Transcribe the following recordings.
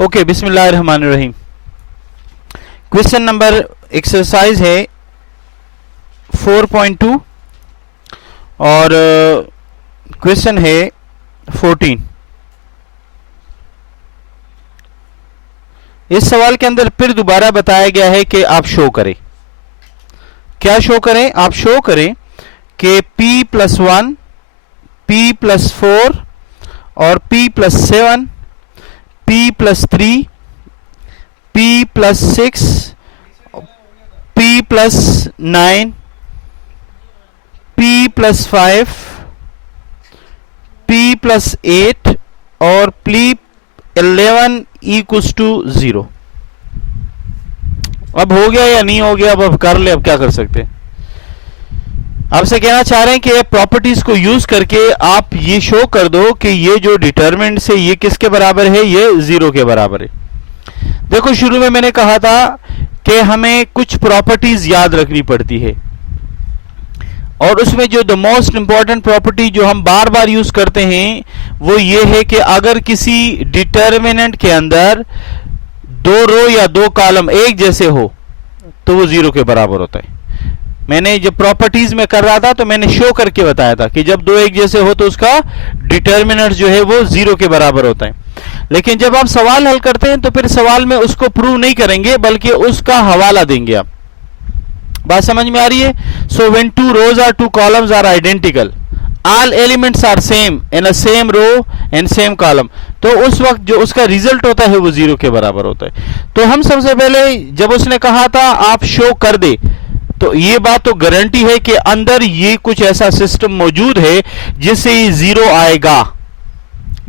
Okay, बिस्मिल्लाहिर्रहमानिर्रहीम। Question number exercise है 4.2 और क्वेश्चन है 14। इस सवाल के अंदर फिर दोबारा बताया गया है कि आप शो करें। क्या शो करें? आप शो करें कि p+1, p+4 और p+7, p+3, p+6, p+9, p+5, p+8 और p11 इक्वल्स टू 0। अब हो गया या नहीं हो गया? अब कर ले, अब क्या कर सकते हैं। आपसे कहना चाह रहे हैं कि प्रॉपर्टीज को यूज करके आप ये शो कर दो कि ये जो डिटरमिनेंट से ये किसके बराबर है, ये 0 के बराबर है। देखो, शुरू में मैंने कहा था कि हमें कुछ प्रॉपर्टीज याद रखनी पड़ती है और उसमें जो द मोस्ट इंपॉर्टेंट प्रॉपर्टी जो हम बार बार यूज करते हैं वो ये है कि अगर किसी डिटरमिनेंट के अंदर 2 रो या 2 कॉलम एक जैसे हो तो वो 0 के बराबर होता है। मैंने जब प्रॉपर्टीज में कर रहा था तो मैंने शो करके बताया था कि जब 2 एक जैसे हो तो उसका डिटरमिनेंट जो है वो 0 के बराबर होता है। लेकिन जब आप सवाल हल करते हैं तो फिर सवाल में उसको प्रूव नहीं करेंगे बल्कि उसका हवाला देंगे आप। बात समझ में आ रही है? So when 2 rows or 2 columns are identical, all elements are same in a same row and same column, तो उस वक्त जो उसका रिजल्ट होता है वो 0 के बराबर होता है। तो हम सबसे पहले जब उसने कहा था आप शो कर दे, तो ये बात तो गारंटी है कि अंदर ये कुछ ऐसा सिस्टम मौजूद है जिससे ये 0 आएगा।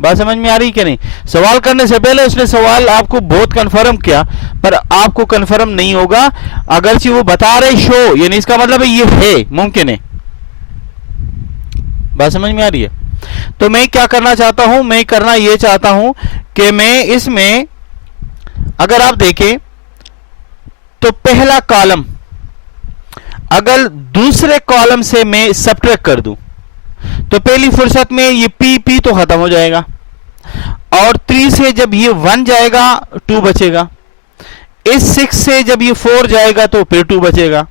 बात समझ में आ रही कि नहीं? सवाल करने से पहले उसने सवाल आपको बहुत कंफर्म किया पर आपको कंफर्म नहीं होगा अगरचे वो बता रहे शो, यानी इसका मतलब है ये है, मुमकिन है। बात समझ में आ रही है? तो मैं क्या करना चाहता हूं, मैं करना ये चाहता हूं कि मैं इसमें अगर आप देखें तो पहला कॉलम अगर दूसरे कॉलम से मैं सब्ट्रैक्ट कर दूं तो पहली फुर्सत में ये p तो खत्म हो जाएगा और 3 से जब ये 1 जाएगा 2 बचेगा। इस 6 से जब ये 4 जाएगा तो फिर 2 बचेगा।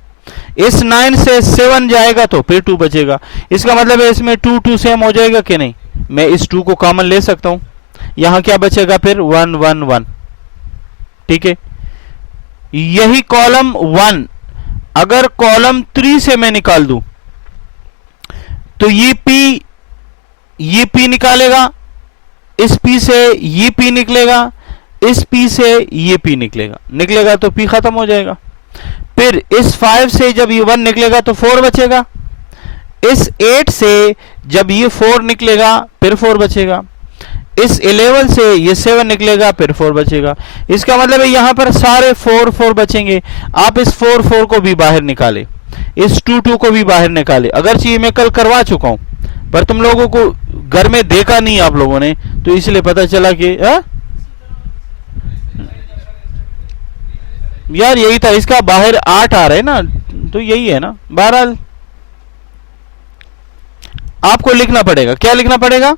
इस 9 से 7 जाएगा तो फिर 2 बचेगा। इसका मतलब है इसमें 2 2 सेम हो जाएगा कि नहीं? मैं इस 2 को कॉमन ले सकता हूं। यहां क्या बचेगा फिर? 1 1 1। ठीक है, यही कॉलम 1 अगर कॉलम 3 से मैं निकाल दूं तो ये p निकालेगा, इस p से ये p निकलेगा, इस p से ये p निकलेगा तो p खत्म हो जाएगा। फिर इस 5 से जब ये 1 निकलेगा तो 4 बचेगा। इस 8 से जब ये 4 निकलेगा फिर 4 बचेगा। इस 11 से ये 7 निकलेगा फिर 4 बचेगा। इसका मतलब है यहां पर सारे 4 4 बचेंगे। आप इस 4 4 को भी बाहर निकाले, इस 2 2 को भी बाहर निकाले। अगरचे ये मैं कल करवा चुका हूं पर तुम लोगों को घर में देखा नहीं आप लोगों ने, तो इसलिए पता चला कि यार यही था। इसका बाहर 8 आ रहा है ना, तो यही है ना। बहरहाल आपको लिखना पड़ेगा। क्या लिखना पड़ेगा?